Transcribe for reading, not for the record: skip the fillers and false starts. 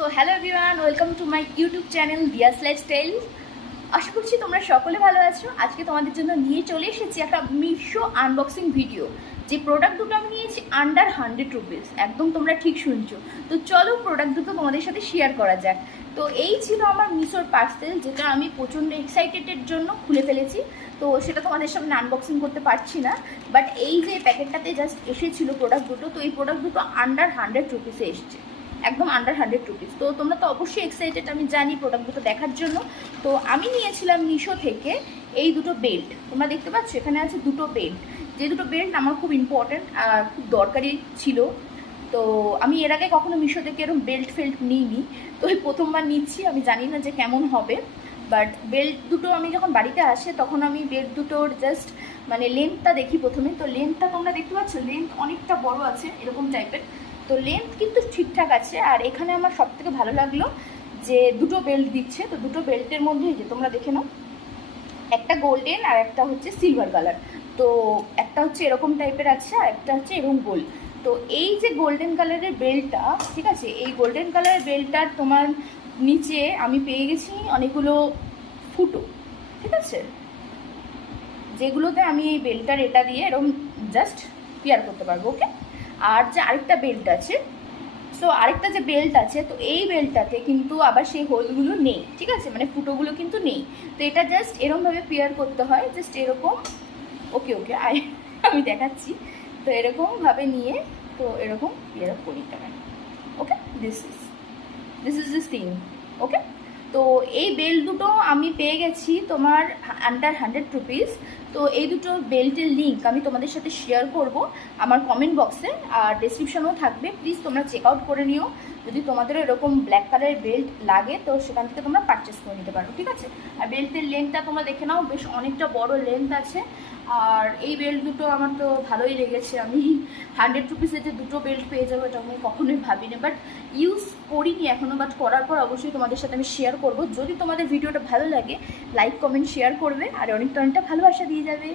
So hello everyone, welcome to my YouTube channel Diya's lifestyle. আশা করছি তোমরা সকলে ভালো আছো। আজকে তোমাদের জন্য নিয়ে চলে এসেছি একটা মিশো আনবক্সিং ভিডিও। যে প্রোডাক্ট দুটো আমি নিয়েছি আন্ডার 100 রুপিস, একদম তোমরা ঠিক শুনছো। তো চলো প্রোডাক্ট দুটো তোমাদের সাথে শেয়ার করা যাক। তো এই ছিল আমার মিশোর পার্সেল, যেটা আমি প্রচণ্ড এক্সাইটেডের জন্য খুলে ফেলেছি। তো সেটা তোমাদের সামনে আনবক্সিং করতে পারছি না, বাট এই যে প্যাকেটটাতে জাস্ট এসেছিলো প্রোডাক্ট দুটো, তো এই প্রোডাক্ট দুটো আন্ডার 100 রুপিসে এসছে, একদম আন্ডার 100 রুপিস। তো তোমরা তো অবশ্যই এক্সাইটেড, আমি জানি, প্রোডাক্ট দুটো দেখার জন্য। তো আমি নিয়েছিলাম মিশো থেকে এই দুটো বেল্ট। তোমরা দেখতে পাচ্ছ এখানে আছে দুটো বেল্ট, যে দুটো বেল্ট আমার খুব ইম্পর্ট্যান্ট আর খুব দরকারি ছিল। তো আমি এর আগে কখনো মিশো থেকে এরকম বেল্ট ফেল্ট নিইনি, তো এই প্রথমবার নিচ্ছি। আমি জানি না যে কেমন হবে, বাট বেল্ট দুটো আমি যখন বাড়িতে আসে তখন আমি বেল্ট দুটোর জাস্ট মানে লেন্থটা দেখি প্রথমে। তো লেন্থটা তোমরা দেখতে পাচ্ছ, লেন্থ অনেকটা বড় আছে এরকম টাইপের। তো লেন্থ কিন্তু ঠিকঠাক আছে। আর এখানে আমার সবথেকে ভালো লাগলো যে দুটো বেল্ট দিচ্ছে। তো দুটো বেল্টের মধ্যে যে তোমরা দেখে নাও, একটা গোল্ডেন আর একটা হচ্ছে সিলভার কালার। তো একটা হচ্ছে এরকম টাইপের আছে আর একটা হচ্ছে এরকম গোল্ড। তো এই যে গোল্ডেন কালারের বেল্টটা, ঠিক আছে, এই গোল্ডেন কালারের বেল্টটার তোমার নিচে আমি পেয়ে গেছি অনেকগুলো ফুটো, ঠিক আছে, যেগুলোতে আমি এই বেল্টটার এটা দিয়ে এরকম জাস্ট পেয়ার করতে পারবো। ওকে, আর যে আরেকটা বেল্ট আছে, সো আরেকটা যে বেল্ট আছে, তো এই বেল্টটাতে কিন্তু আবার সেই হোলগুলো নেই, ঠিক আছে, মানে ফুটোগুলো কিন্তু নেই। তো এটা জাস্ট এরকমভাবে পেয়ার করতে হয়, জাস্ট এরকম। ওকে ওকে আমি দেখাচ্ছি। তো এরকমভাবে নিয়ে তো এরকম পেয়ার করি টাকা। ওকে, দিস ইজ দিস থিং। ওকে, তো এই বেল্ট দুটো আমি পেয়ে গেছি তোমার আন্ডার 100 রুপিস। তো এই দুটো বেল্টের লিঙ্ক আমি তোমাদের সাথে শেয়ার করব আমার কমেন্ট বক্সে, আর ডেসক্রিপশনেও থাকবে। প্লিজ তোমরা চেক আউট করে নিও। যদি তোমাদেরও এরকম ব্ল্যাক কালারের বেল্ট লাগে তো সেখান থেকে তোমরা পারচেস করে নিতে পারো, ঠিক আছে। আর বেল্টের লেন্থটা তোমরা দেখে নাও, বেশ অনেকটা বড় লেন্থ আছে। আর এই বেল্ট দুটো আমার তো ভালোই লেগেছে। আমি 100 রুপিসে যে দুটো বেল্ট পেয়ে যাবো এটা আমি কখনোই ভাবিনি, বাট ইউজ করিনি এখনও, বাট করার পর অবশ্যই তোমাদের সাথে আমি শেয়ার করব। যদি তোমাদের ভিডিওটা ভালো লাগে লাইক কমেন্ট শেয়ার করবে আর অনেকটা ভালোবাসা দিয়ে যাবে।